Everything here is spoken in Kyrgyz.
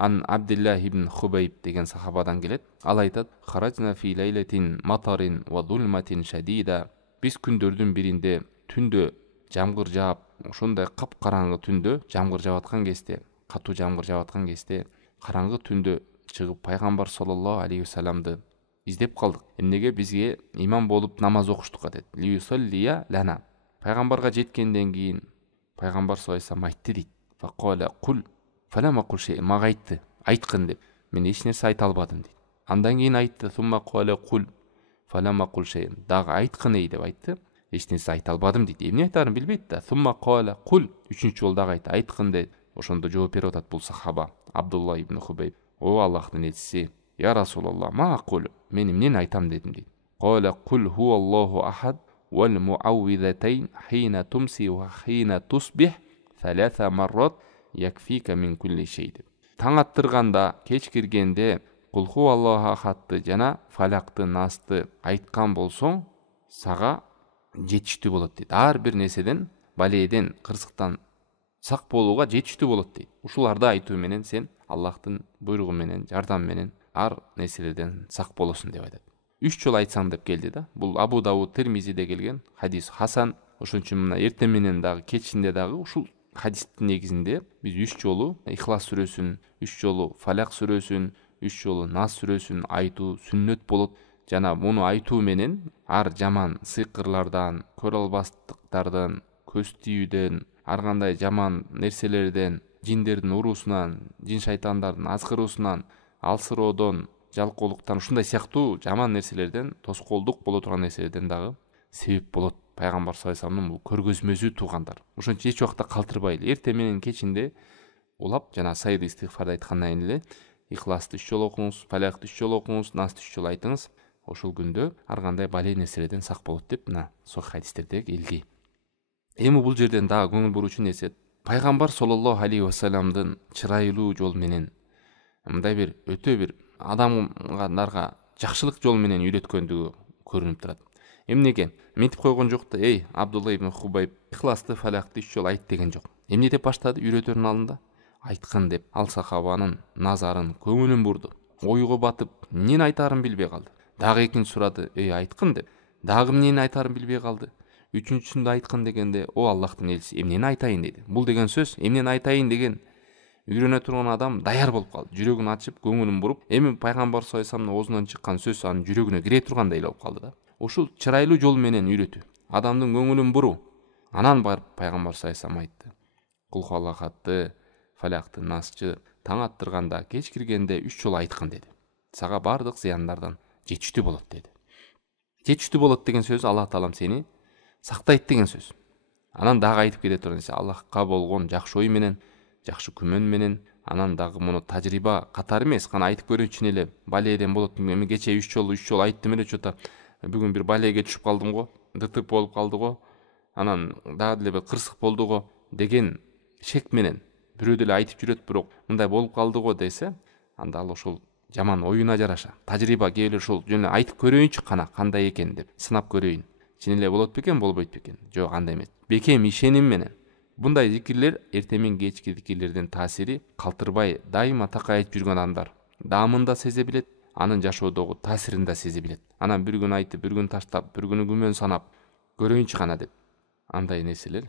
Ан Абдиллах ибн Хубайб деген сахабадан келет. Ал айтат: "Хараджна фи лейлатин матарин ва зулматин шадида." Биз күндөрдүн биринде түндө жамгыр жаап, ошондой капкараңгы түндө жамгыр жаап аткан кезде, катуу жамгыр жаап аткан кезде, караңгы түндө чыгып пайгамбар саллаллаху алейхи вассаламды издеп калдык. Эмнеге? Бизге имам болуп намаз окуштукка дейт. Лиюсаллия лана. Пайгамбарга жеткенден кийин пайгамбар саллаллаху алейхи вассалам айтты дейт. Факаля кул фалама кул шей. Мага айтты, айткын деп. Мен эч нерсе айта албадым дейт. Андан кийин айтты: "Сумма каля кул фалама кул шей." Дагы айткын ей деп айтты. Эч нерсе айта албадым дейт. Эмне айтарын билбейт да. Сумма каля кул. Үчүнчү жолу дагы айтты, айткын дейт. Ошондо жооп берип атат бул сахаба Абдулла ибн Хубайб: "О Аллахтын элчиси, я Расулаллах, ма акул? Мен эмнени айтам?" дедим дейт. Каля кул хуаллаху ахад вал муаввидатайн хина тумси ва хина тусбих саласа маррат якфика мин кулли шей. Таң аттырганда, кеч киргенде кул хуаллаху ахадты жана фалакты, насты айткан болсоң, сага жетиштүү болот дейт. Ар бир нерседен, баледен, кырсыктан сак болууга жетиштүү болот дейт. Ушуларды айтуу менен сен Аллахтын буйругу менен, жардамы менен ар нерселерден сак болосуң деп айтат. 3 жолу айтсаң деп келди да. Бул Абу Дауд, Тирмизиде келген хадис хасан. Ошон үчүн мына эртең менен дагы, кечинде дагы ушул хадистин негизинде биз 3 жолу Ихлас сүрөсүн, 3 жолу Фалак сүрөсүн, 3 жолу Нас сүрөсүн айтуу сүннөт болот. Жана муну айтуу менен ар жаман сыйкырлардан, көрө албастыктардан, көз тийүүдөн, ар кандай жаман нерселерден, жиндердин уруусунан, жин шайтандардын азгыруусунан, алсыроодон, жалкоолуктан, ушундай сыяктуу жаман нерселерден, тоскоолдук боло турган нерселерден дагы себеп болот. Пайгамбар саллаллаху алейхи вассаламдын бул көргөзмөсү туугандар. Ошон үчүн эч убакта калтырбайлы. Эртең менен кечинде улап, жана сайыр истигфарды айткандан кийин эле Ихласты 3 жолу окуңуз, Фалакты 3 жолу окуңуз, Насты 3 жолу айтыңыз. Ошол күндө ар кандай бале нерселерден сак болот деп мына сохих хадистерде келди. Эми бул жерден дагы көңүл буруучу нерсе, пайгамбар саллаллаху алейхи вассаламдын чырайлуу жол менен, мындай бир өтө бир адамдарга жакшылык жол менен үйрөткөндүгү көрүнүп турат. Эмнеге? Ментип койгон жок да, эй Абдулла ибн Хубайб, Ихласты, Фалакты 3 жолу айт деген жок. Эмне деп баштады үйрөтөрүнүн алдында? Айткын деп. Ал сахабанын назарын, көңүлүн бурду. Ойго батып, эмнени айтаарын билбей калды. Дагы экинчи сурады, эй айткын деп. Дагы эмнени айтаарын билбей калды. Үчүнчүсүндө айткын дегенде, о Аллахтын элчиси, эмнени айтайын деди. Бул деген сөз, эмнени айтайын деген үйрөнө турган адам даяр болуп калды. Жүрөгүн ачып, көңүлүн буруп, эми пайгамбар саллаллаху алейхи вассаламдын оозунан чыккан сөз анын жүрөгүнө кире тургандай эле болуп калды да. Ушул чырайлуу жол менен үйрөтүү, адамдын көңүлүн буруу. Анан барып пайгамбар саллаллаху алейхи вассалам айтты: "Кул хуаллахатты, Фалакты, Насчы таң аттырганда, кеч киргенде 3 жолу айткын" деди. Сага бардык зыяндардан жетиштүү болот деди. Жетиштүү болот деген сөз Аллах таалам сени сактайт деген сөз. Анан дагы айтып кете турган нерсе, Аллахка болгон жакшы ой менен, жакшы күмөн менен, анан дагы муну тажрыйба катары эмес, кана айтып көрүүчүн эле баледен болот. Эми кече 3 жолу айттым эле, чота бүгүн бир балеге түшүп калдым го, дытып болуп калды го, анан дагы деле бир кырсык болду го деген шек менен бирөө деле айтып жүрөт, бирок мындай болуп калды го десе, анда ал ошол жаман оюна жараша тажрыйба келип ушул жөн айтып көрөйүнчү, кандай экен деп сынап көрөйүн. Чын эле болот бекен, болбойт бекен? Жок, андай эмес. Бекем ишеним менен. Bunday zikirler ertemin geçki zikirlerden tasiri kалтырбай дайыма такайып жүргөн адамдар даамын да сезе билет, анын жашоодогу таасирин да сезе билет. Анан бир күн айтып, бир күн таштап, бир күнү күмөн санап көрөйүнчү кана деп. Андай нерселер